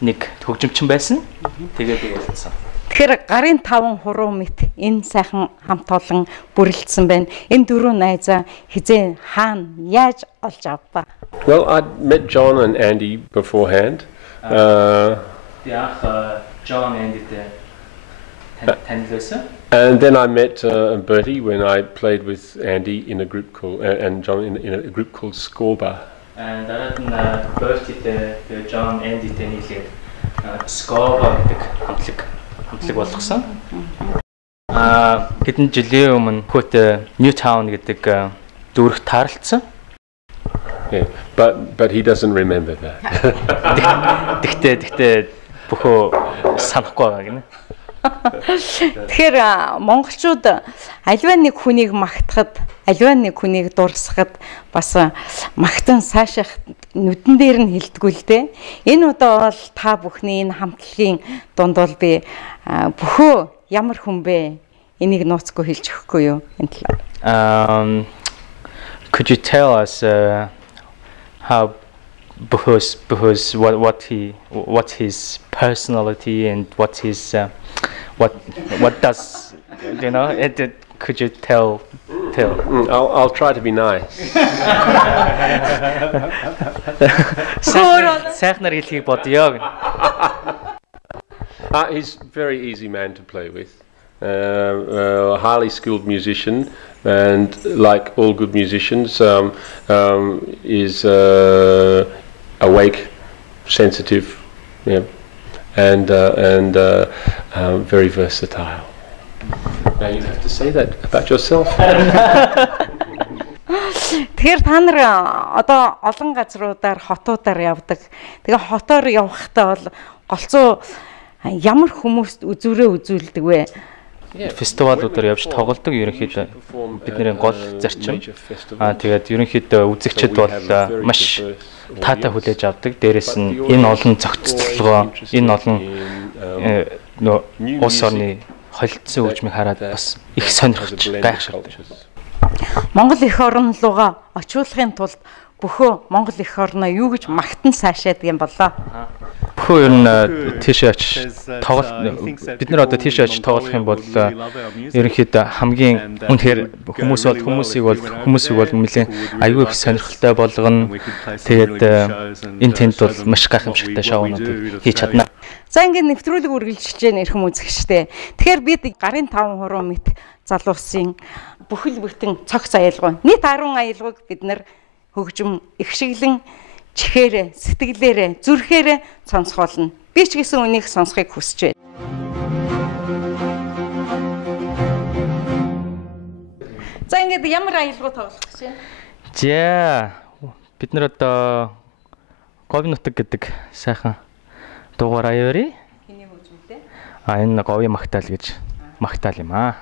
нэг хөгжимчин байсан. Тэгээд би болцсон. Тэгэхээр гарын 5 хуруу мэт энэ сайхан хамт олон бүрэлдсэн байна. Энэ дөрөв найзаа хизээ хаана яаж олж авва? Well, I met John and Andy beforehand. John and And then I met Bertie when I played with Andy in a group called and John in a group called Scorba. And Bertie the John Andy тэнийлээ Scorba гэдэг хамтлаг болгосон. Хэдэн жилийн өмнө хөөт Newtown гэдэг дүүрэг таарлцсан. Yeah, but he doesn't remember that. Тэгтээ бөхөө санахгүй байгаа гинэ. Тэгэхээр монголчууд аливаа нэг хүнийг магтахад, аливаа нэг хүнийг дурсахад бас магтан сайшаах нүдэн дээр нь хилдэггүй л дээ. Энэ удаа бол та бүхний энэ хамтлагийн дунд бол би бөхөө ямар хүн бэ? Энийг нууцгүй хэлж өгөхгүй юу энэ талаар. Could you tell us how Buhu's what his personality and what his what does could you tell? I'll try to be nice. Сайхнаар хэлхийг бодё. He's a very easy man to play with. A highly skilled musician, and like all good musicians, is awake, sensitive, and very versatile. Now you have to say that about yourself. Тэгэхээр та нар одоо олон газруудаар хотуудаар явдаг. Тэгээ хотоор явахдаа бол голцоо ямар хүмүүст үзүүрээ үзүүлдэг вэ? Фестивалуудаар явж тоглодог ерөнхийдөө бидний гол зарчим. Тэгээд ерөнхийдөө үзэгчид бол маш таатай хүлээж авдаг. Дээрээс нь энэ олон зохицолгоо, энэ олон улс орны холилдсон хөгжмийг хараад бас их сонирхож гайхширдаг. Монгол эх орн руугаа очиулахын тулд бөхөө Монгол эх орноо юу гэж магтан сайшаадаг юм болоо. Бөхөө ер нь тийшээ очиж бид нар одоо тийшээ очиж тоглох юм бол ерөнхийдөө хамгийн үнэхээр хүмүүсийг бол нэлээд аюул их сонирхолтой болгоно. Тэгээд энэ тэнд бол маш гайхамшигтай шоунууд хийж чадна. За ингээд нэвтрүүлэг үргэлжилж байгаа нэрхэм үзэгчтэй. Тэгэхээр бид гарын 5 мэт залуусын бүхэл бүтэн цогц аялгау нийт 10 аялгауг бид нар хөгжим ихшиглэн чихээрээ, сэтгэлээрээ, зүрхээрээ сонсгоолно. Би ч гэсэн үнийг сонсхийг хүсэж байна. За ингээд ямар аялгау тоглох гэж байна? За бид нар одоо говь нутаг гэдэг сайхан дугаар аяарыг. Хэний хөгжмөнтэй? Энэ говийн магтаал гэж магтаал юм аа.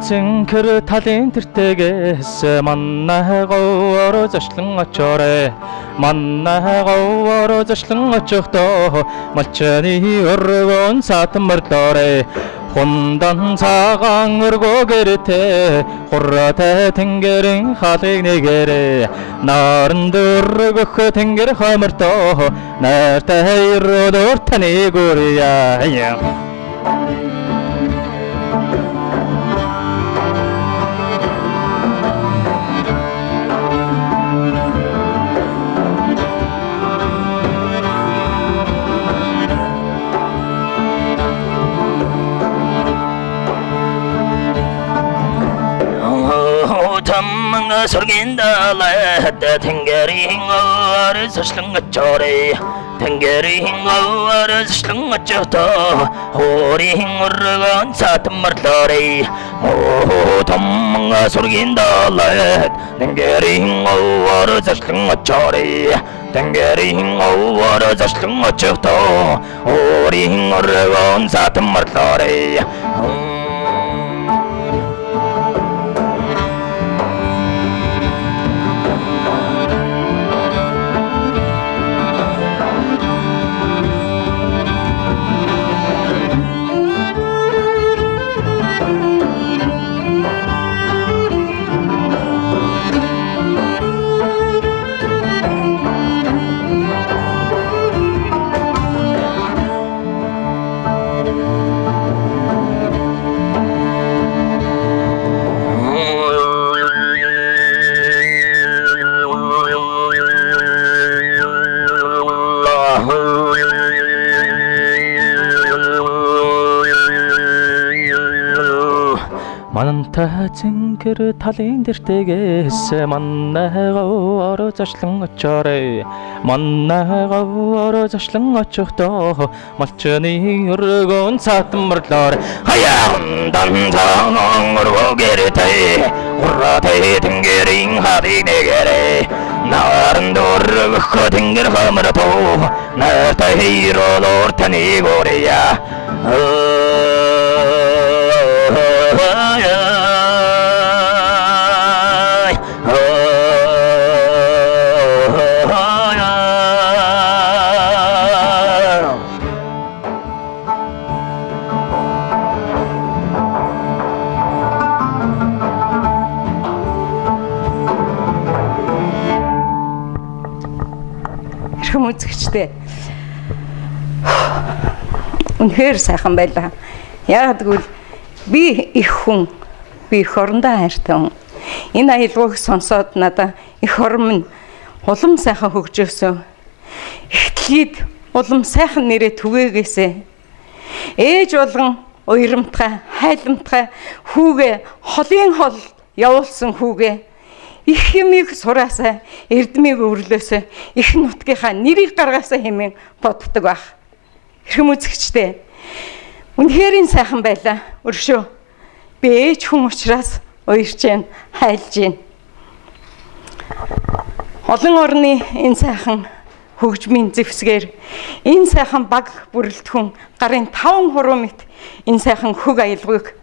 Цэнхэр талын тэртэгээс маннай говор зочлон очоорой. Маннай говор зочлон очихдоо малчны өргөн сатмарлоорой. Хундан цагаан өргөгөртэй хураатай тэнгэрийн халыг нэгэрэ. Наран дөргөх тэнгэр хамартоо найртай өрөөр таны гүрья. Sorgindalad Tengering over Slungachore Tengering over Slungachoto Horing Urgan Satmarlore Oh Tom Sorgindalad Tengering over Slungachore Tengering over Slungachoto Horing Urgan Satmarlore Тацэнгэр талын дэртэгээс манайгаа ороо зашлан очоорой. Манайгаа ороо зашлан очихдоо малчны өргөн цаатмарлаар хаяан данцан өргөгэртэй ураатай тэнгэрийн хадыг нэгэрэй. Наран дөрвөх тэнгэр хамратоо нартай хироолоор таны гоория. Үзэгчтэй. Үнэхээр сайхан байлаа. Яг тэгвэл би их хүн, би их орондоо хайртай хүн. Энэ аялгауг сонсоод надаа их орон минь улам сайхан хөгжөөсөө. Ихтлийд улам сайхан нэрээ түгээгээсэ. Ээж болгон уйрамтгай, хайлмтгай хүүгээ холын хол явуулсан хүүгээ их юмыг сураасаа, эрдмийг өврлөөсөө, их нутгийнхаа нэрийг гаргаасаа хэмээн боддог байх. Хэрхэм үзэгчтэй. Үнэхээр сайхан байлаа. Өршөө. Би ээж хүн учраас уярч जैन, хайлж जैन. Олон орны энэ сайхан хөгжмийн зэвсгээр энэ сайхан баг бүрэлдэхүүн гарын 5 хуруу мэт энэ сайхан хөг аялгыг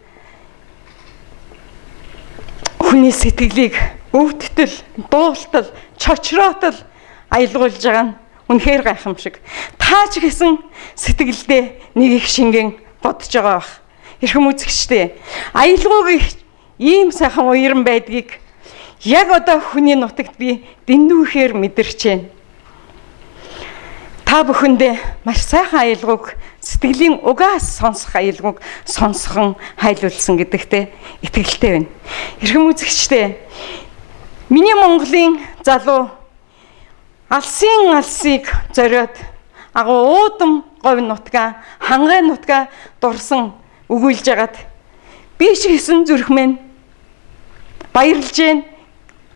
хүний сэтгэлийг өвдтөл, дуултал, чочроотол аялгуулж байгаа нь үнэхээр гайхамшиг. Та ч гэсэн сэтгэлдээ нэг их шингэн бодож байгаа бах. Хэрхэм үзэгчтэй. Аялгауг ийм сайхан уяран байдгийг яг одоо хүний нутагт би дэндүүхээр мэдэрч байна. Та бүхэндээ маш сайхан аялгауг, сэтгэлийн угаас сонсох аялгауг сонсхон хайлуулсан гэдэгтээ итгэлтэй байна. Хэрхэм үзэгчтэй. Миний Монголын залуу алсыг зориод агуу уудам говь нутгаа, хангай нутгаа дурсан өгүүлж агаад би ч гэсэн зүрх минь баярлж байна.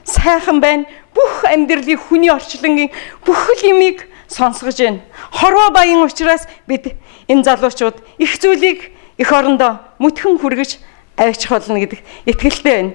Сайхан байна. Бүх амьдралын хүний орчлонгийн бүх юмыг сонсгож байна. Хорвоо баян учраас бид энэ залуучууд их зүйлийг их орондоо мөтгөн хүргэж авчих болно гэдэг итгэлтэй байна.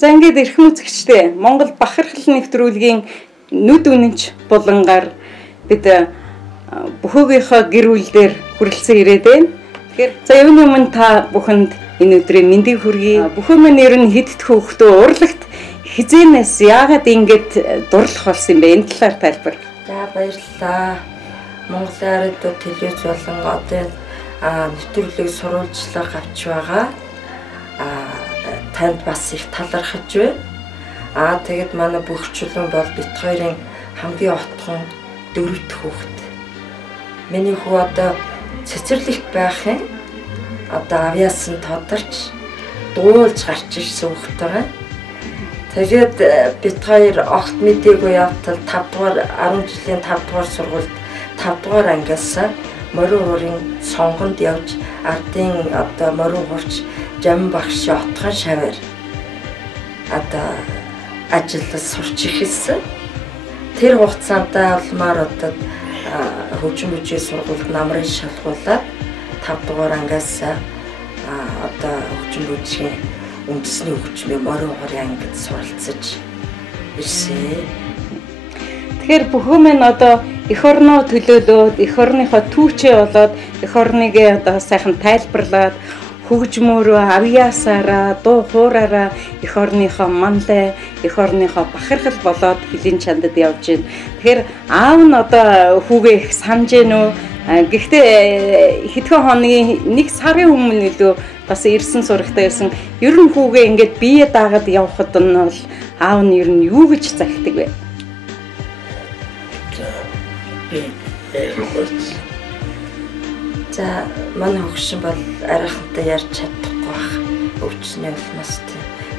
За ингээд эрхэм үзэгчдээ Монгол бахархал нэвтрүүлгийн нүд үнэнч булангаар бид бүхөөгийнхөө гэр бүл дээр хүрэлцэн ирээд байна. Тэгэхээр за юуны өмнө та бүхэнд энэ өдрийн мэндийг хүргэе. Бүхэн минь ер нь хидд хөөхтөө урлагт хизээнээс яагаад ингэж дурлах болсон юм бэ? Энэ талаар тайлбар. За баярлалаа. Монголын радио телевиз болон одоо нэвтрүүлгийг сурвалжлах авч байгаа. Танд бас их талархаж байна. Тэгэд манай бөхчлэн бол бит хоёрын хамгийн отхон 4 дахь хүүхэд. Миний хүү одоо цэцэрлэгт байхын одоо авиасан тодорч дуулж гарч ирсэн хүүхэд байгаа. Тэгээд бит хоёр огт мэдээгүй явтал 5 дугаар 10 жилийн 5 дугаар сургуульд 5 дугаар ангиас морин уурын сонгонд явж ардын одоо морин уурч жам багш отхон шавар одоо ажиллаж сурч ихсэн. Тэр хугацаанд олмаар одоо хөгжим бүжгийн сургуульд намрын шалгуулаад 5 дугаар ангиас одоо хөгжим бүжгийн үндэсний хөгжмийн морин уурын ангид суралцаж ирсэн. Тэгэхээр бүхэн минь одоо эх орноо төлөөлөөд эх орныхоо түүчээ болоод эх орныгээ одоо сайхан тайлбарлаад хөгжмөөрөө авьяасаараа дуу хуураараа эх орныхоо манлай эх орныхоо бахархал болоод хилийн чандад явж байна. Тэгэхээр аав нь одоо хүүгээ их санаж гэнэ үү? Гэхдээ хэдхэн хоногийн нэг сарын өмнө илүү бас ирсэн сурагтай байсан. Ер нь хүүгээ ингээд бие даагаад явхад нь бол аав нь ер нь юу гэж захидаг вэ? За манай хөгшин бол арайхантай ярьж чадахгүй байх. Өвчнээ улмаас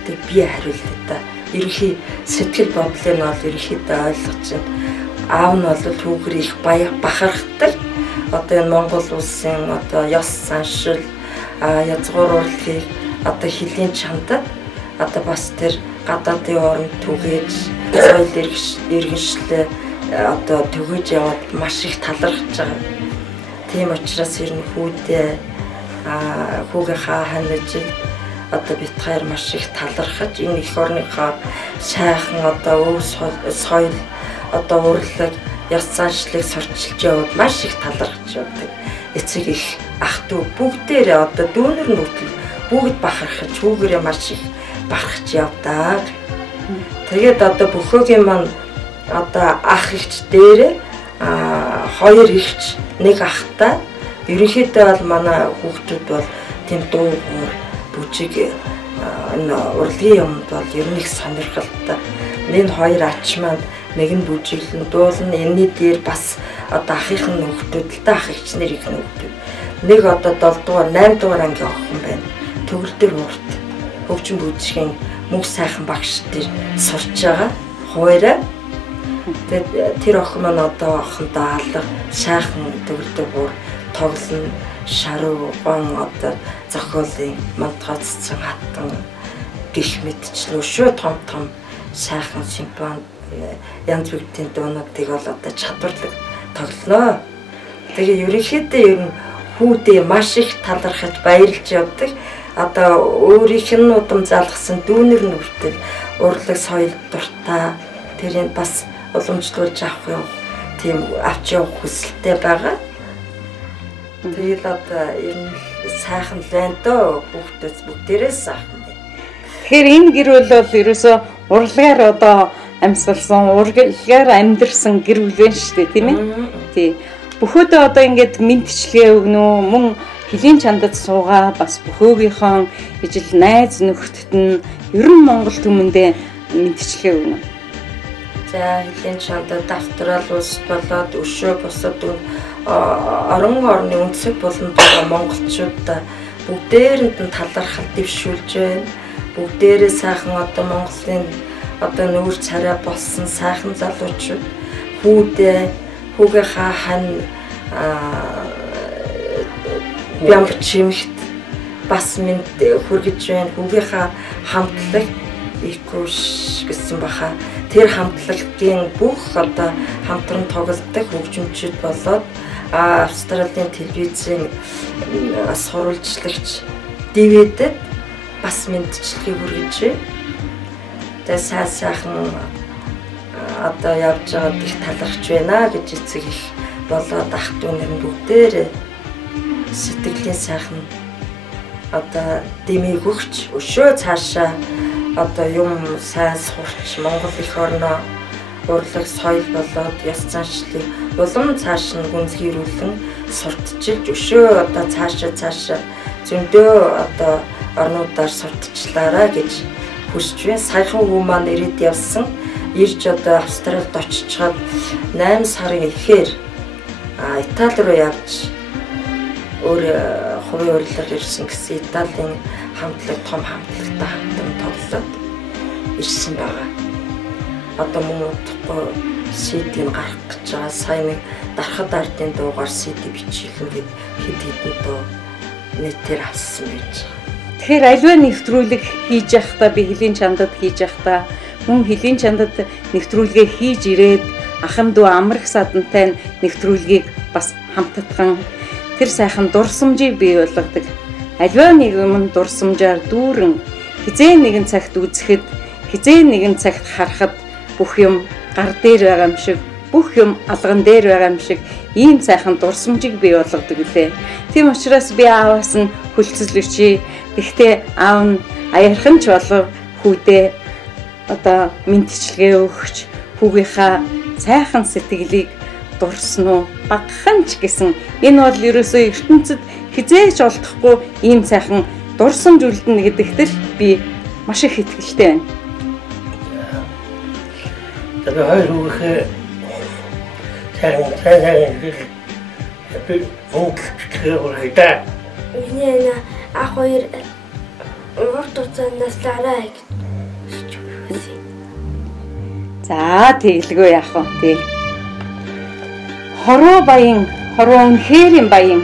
тэг би хариултаа да. Ерөнхий сэтгэл бодлыг нь бол ерөнхийдөө ойлгож байна. Аав нь бол түүгээр их бахархдаг. Одоо энэ Монгол улсын одоо ёс заншил язгуур урлагийг одоо хилийн чандад одоо бас тэр гадаадын орнд түгээж соёл иргэншлээ одоо түгээж яваад маш их талархаж байгаа. Тийм учраас ер нь хүүгийнхаа ханаж одоо бид хоёр маш их талархаж энэ их орныхоо сайхан одоо өв соёл одоо урлаг ёс заншлыг сурчилж яваад маш их талархаж явдаг. Эцэг их ах トゥ бүгдээрээ одоо дүүнэр нүртэл бүгд бахархаж хүүгээрээ маш их бахархаж явдаг. Тэгээд одоо бөхөөгийн маань одоо ах ихч дээрээ хоёр ихч нэг ахтай ерөнхийдөө бол манай хүүхдүүд бол тийм дуугуур бүжиг энэ урлагийн юмд бол ер нь их сонирхолтой. Энэ хоёр ач маань нэг нь бүжиглэн дуулна энэний дээр бас одоо ахын хүүхдүүд л та ах ихчнэр их хүүхдүүд нэг одоо 7 дугаар 8 дугаар ангийн охин байна. Төгөлдөр урт хөгжим бүжигийн мөнх сайхан багш дээр сурч байгаа. Хоёроо тэгээд тэр охин маань одоо охиндоо алга сайхан төгөлдөр уур тоглоно шаруу гон одоо зохиолын мантгацсан хатан гих мэдчлээ шүү том сайхан симфони янз бүрийн дуунуудыг бол одоо чадварлаг тоглоноо. Тэгээ ерөнхийдөө ер нь хүүдээ маш их талархаж баярлж явдаг. Одоо өөрийнх нь удам залгасан дүүнэр нүртэл урлаг соёл дуртай тэрийг бас уламжлуулж авах тийм авч явах хүсэлтэй байгаа. Тэгэл одоо ер нь сайхан байна дөө хүүхдүүд бүгдээрээ сайхан байна. Тэгэхээр энэ гэр бүл бол ерөөсөө урлагаар одоо амьсгалсан, урлагаар амьдэрсэн гэр бүл байна шүү дээ, тийм ээ? Тий. Бөхөөдөө одоо ингээд мэдчилгээ өгнө үү, мөн хөлийн чандад суугаа бас бөхөөгийнхөө ижил найз нөхдөд нь ер нь Монгол түмэндээ мэдчилгээ өгнө. За хөлийн чандад австрал улс болоод өшөө босоод орон орны өнцөг болон монголчуудаа бүгдээрэнд нь талархал дэвшүүлж байна. Бүгдээрээ сайхан одоо Монголын одоо нүүр царай болсон сайхан залуучууд хүүгийнхаа хань бямб чимэгт бас минь хүргэж байна. Хүүгийнхаа хамтлаг икуш гэсэн баха. Тэр хамтлагийн бүх одоо хамтран тоглодог хөгжимчид болоод Австралийн телевизийн сурвалжлагч дэвэдэд бас мэдчилгээ хүргэж байна. Тэгээ сайхан одоо явж байгаад их талархж байна гэж эцэг их болоод ах トゥ нар бүгдээр сэтгэлийн сайхан одоо дэмийг өгч өшөө цаашаа одоо юм сайн сурч Монгол их орноо урлаг соёл болоод ёс заншлыг улам цааш нь гүнзгийрүүлэн сурталчилж өшөө одоо цаашаа зөндөө одоо орнуудаар сурталчлаарай гэж хүсэж байна. Саяхан хүү маань ирээд явсан. Ирж одоо Австралид очичаад 8 сарын эхээр Итали руу явж өөр хувийн урилгаар ирсэн гэсэн Италийн хамтлаг том хамтлагтай хамтран тоглоод ирсэн байгаа. Одоо мөн утгагүй CD-г гарах гэж байгаа. Сайн нэг дархад ардын дуугаар CD бичүүлэн гээд хэд хэдэн дуу нийтээр авсан байж байгаа. Тэгэхээр аливаа нэвтрүүлэг хийж явахдаа би хөлийн чандад хийж явахдаа мөн хөлийн чандад нэвтрүүлгээ хийж ирээд ахын дүү амрах садантай нэвтрүүлгийг бас хамтдаган тэр сайхан дурсамжийг бий болгодог. Аливаа нэг юм дурсамжаар дүүрэн хизээ нэгэн цагт үзэхэд хизээ нэгэн цагт харахад бүх юм гар дээр байгаа юм шиг бүх юм алган дээр байгаа юм шиг ийм сайхан дурсамжийг бий болгодог лээ. Тийм учраас би ааваас нь хүлцэлвчээ. Гэхдээ аав нь аярхан ч болов хүүдээ одоо мэдчилгээ өгч хүүгийнхаа сайхан сэтгэлийг дурсан уу багхан ч гэсэн энэ бол ерөөсөө ертөнцид хизээж олдохгүй ийм сайхан дурсамж үлдэнэ гэдэгт л би маш их итгэлтэй байна. Тэгээ хоёр хүүгээ сайхан би өнгөлтгөө урайдаа. Миний ах хоёр урт уцаанаас лараа гэж. За тэглгүй яах вэ? Тэг. Хорвоо баян, хорвоо үнэхээр баян.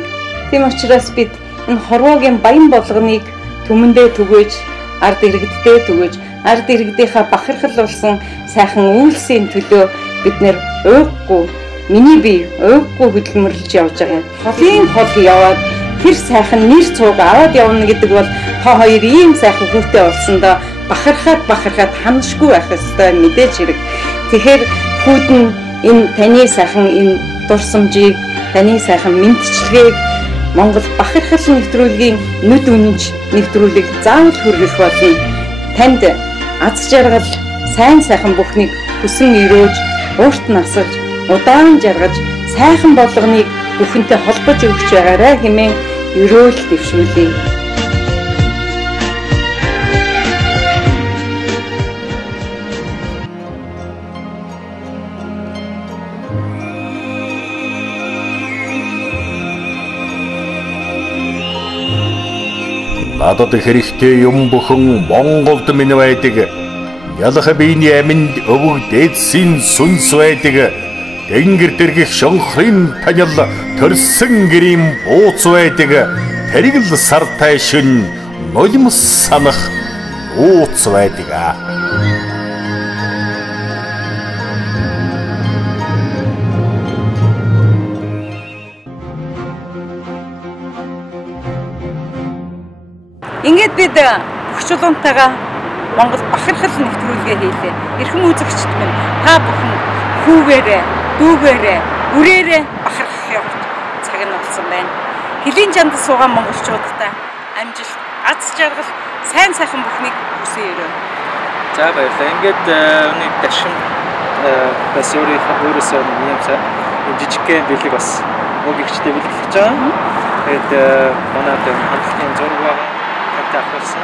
Тийм учраас бид энэ хорвоогийн баян болгоныг түмэндээ түгээж ард иргэдтэй түгэж ард иргэдийнхаа бахархал болсон сайхан үйлсийн төлөө бид нэр уйггүй миний бие уйггүй хөдөлмөрлөж явж байгаа. Холын хол яваад тэр сайхан нэр цууг аваад явна гэдэг бол та хоёр ийм сайхан хүүтэй болсондоо бахархаад ханашгүй байх ёстой мэдээж хэрэг. Тэгэхээр хүүд нь энэ таны сайхан энэ дурсамжийг, таны сайхан мэдчилгээг Монгол бахархал нэвтрүүлгийн нүд үнэнч нэвтрүүлэг заавал хүргэх болно. Танд аз жаргал, сайн сайхан бүхнийг хүсэн өрөөж, уурт насаж, удаан жаргаж, сайхан болгоныг бүхэнтэй холбож өгч байгаарай хэмээн өрөөл дэвшүүлье. Надад хэрэгтэй юм бүхэн Монголд минь байдаг. Ялах биений аминд өвөг дээдсийн сүнс байдаг. Тэнгэр дэргих шонхрын танил төрсөн гэрийн бууц байдаг. Тэрэг л сартай шин нулимс санах ууц байдаг. Ингээд бид бүх чулуунтайгаа Монгол бахархал нэвтрүүлгээ хийлээ. Эрхэм үзэгчд минь та бүхэн хүүгээрээ, дүүгээрээ, үрээрээ бахархах явж цаг нь болсон байна. Хөлийн чанд суугаа монголчуудтай амжилт, аз жаргал, сайн сайхан бүхнийг хүсье. За баярлалаа. Ингээд нэг дашин бас өөрөөсөө юм сайн жижигхэн бэлэг бас мөгөгчтэй бэлгэлж байгаа. Тэгээд манайд хамтлагийн зураг байгаа. Тавьсан.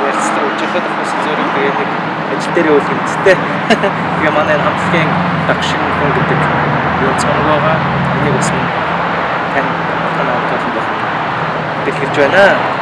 Ярилцлага өгч байхад бас зураг тэгээд нэг ажил дээр үйл хэмжтэй. Тэгээ манай хамтлагийн дагшин хүн гэдэг юм цоног байгаа. Энийг бас тань аваад бэлгэлж байна.